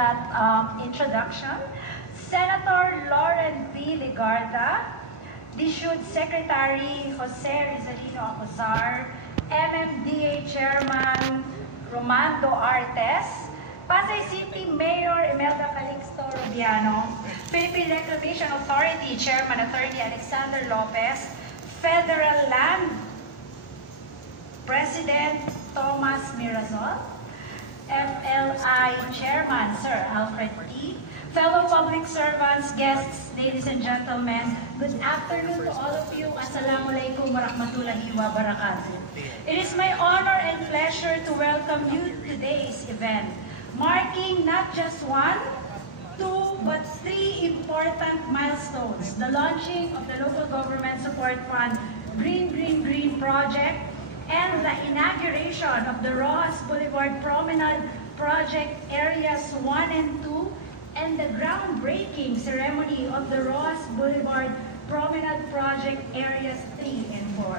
that introduction. Senator Lauren V. Legarda, DSUD Secretary Jose Rizalino Acosar, MMDA Chairman Romando Artes, Pasay City Mayor Imelda Calixto Rubiano, Philippine Reclamation Authority Chairman Attorney Alexander Lopez, Federal Land President Thomas Mirazol, FLI Chairman Sir Alfred T., fellow public servants, guests, ladies and gentlemen, good afternoon to all of you. Assalamualaikum warahmatullahi wabarakatuh. It is my honor and pleasure to welcome you to today's event, marking not just one, two, but three important milestones: the launching of the Local Government Support Fund Green Green Green project and the inauguration of the Rojas Boulevard Promenade Project Areas 1 and 2 and the groundbreaking ceremony of the Rojas Boulevard Promenade Project Areas 3 and 4.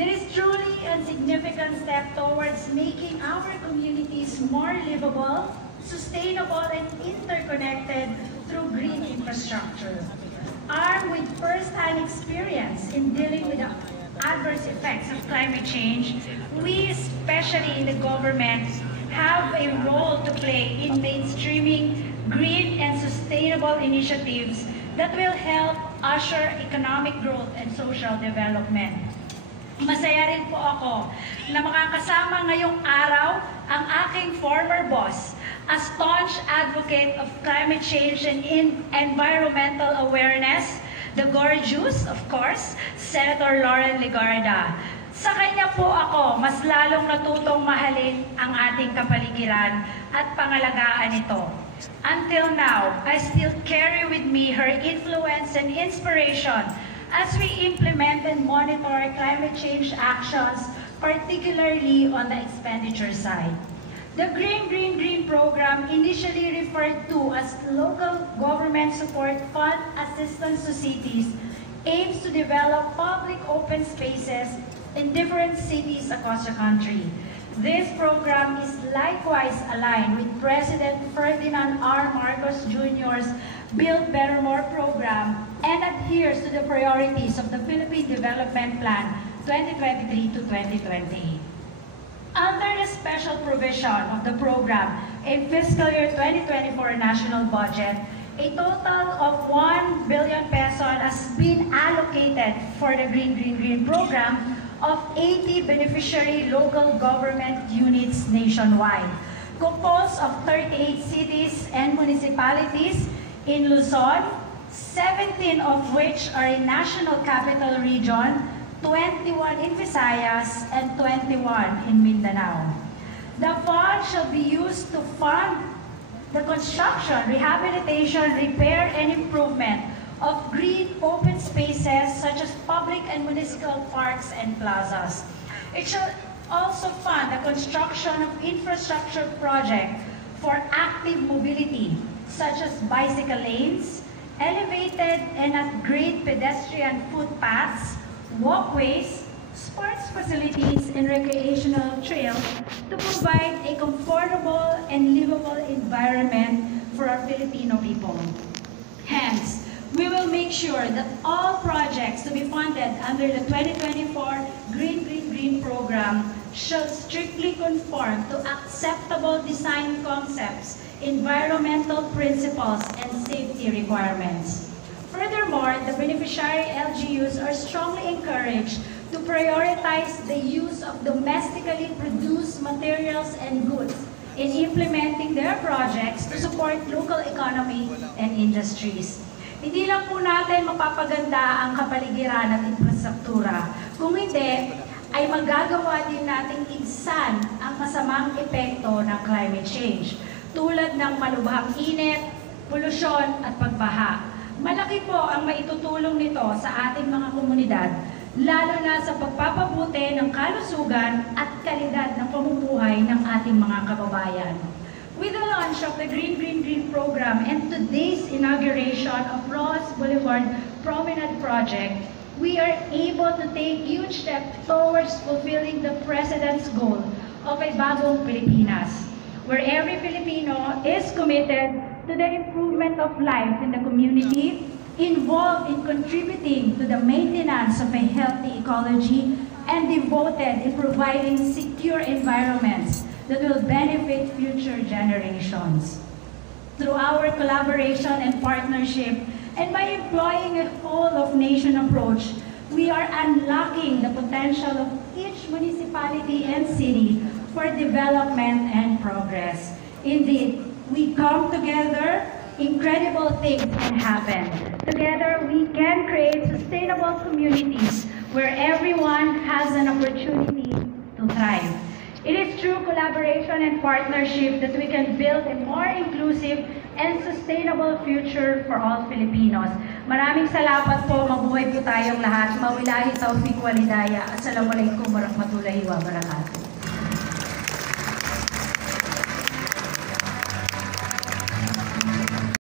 There is truly a significant step towards making our communities more livable, sustainable, and interconnected through green infrastructure. Armed with first-hand experience in dealing with the adverse effects of climate change, we, especially in the government, have a role to play in mainstreaming green and sustainable initiatives that will help usher economic growth and social development. Masaya rin po ako na makakasama ngayong araw ang aking former boss, a staunch advocate of climate change and environmental awareness, the gorgeous, of course, Senator Lauren Legarda. Sa kanya po ako mas lalong natutong mahalin ang ating kapaligiran at pangalagaan ito. Until now, I still carry with me her influence and inspiration as we implement and monitor climate change actions, particularly on the expenditure side. The Green Green Green program, initially referred to as Local Government Support Fund Assistance to Cities, aims to develop public open spaces in different cities across the country. This program is likewise aligned with President Ferdinand R. Marcos Jr.'s Build Better More program and adheres to the priorities of the Philippine Development Plan 2023 to 2028. Under the special provision of the program in fiscal year 2024 national budget, a total of 1 billion pesos has been allocated for the Green Green Green program of 80 beneficiary local government units nationwide, composed of 38 cities and municipalities in Luzon, 17 of which are in National Capital Region, 21 in Visayas, and 21 in Mindanao. The fund shall be used to fund the construction, rehabilitation, repair, and improvement of green open spaces such as public and municipal parks and plazas. It shall also fund the construction of infrastructure projects for active mobility such as bicycle lanes, elevated and at-grade pedestrian footpaths, walkways, sports facilities, and recreational trails to provide a comfortable and livable environment for our Filipino people. Hence, we will make sure that all projects to be funded under the 2024 Green Green Green program shall strictly conform to acceptable design concepts, environmental principles, and safety requirements. Furthermore, the beneficiary LGUs are strongly encouraged to prioritize the use of domestically produced materials and goods in implementing their projects to support local economy and industries. Hindi lang po natin mapapaganda ang kapaligiran at infrastruktura, kung hindi ay magagawa din nating igsan ang masamang epekto ng climate change, tulad ng malubhang init, polusyon at pagbaha. Malaki po ang maitutulong nito sa ating mga komunidad, lalo na sa pagpapabuti ng kalusugan at kalidad ng pamumuhay ng ating mga kababayan. With the launch of the Green Green Green program and today's inauguration of Rojas Boulevard Promenade Project, we are able to take huge steps towards fulfilling the President's goal of a bagong Pilipinas. where every Filipino is committed to the improvement of life in the community, involved in contributing to the maintenance of a healthy ecology, and devoted in providing secure environments that will benefit future generations. Through our collaboration and partnership, and by employing a whole-of-nation approach, we are unlocking the potential of each municipality and city for development and progress. Indeed, we come together, incredible things can happen. Together, we can create sustainable communities where everyone has an opportunity to thrive. It is through collaboration and partnership that we can build a more inclusive and sustainable future for all Filipinos. Maraming salamat po. Mabuhay po tayong lahat. Mawilahi tawfiq walidaya. Assalamualaikum warahmatullahi wabarakatuh.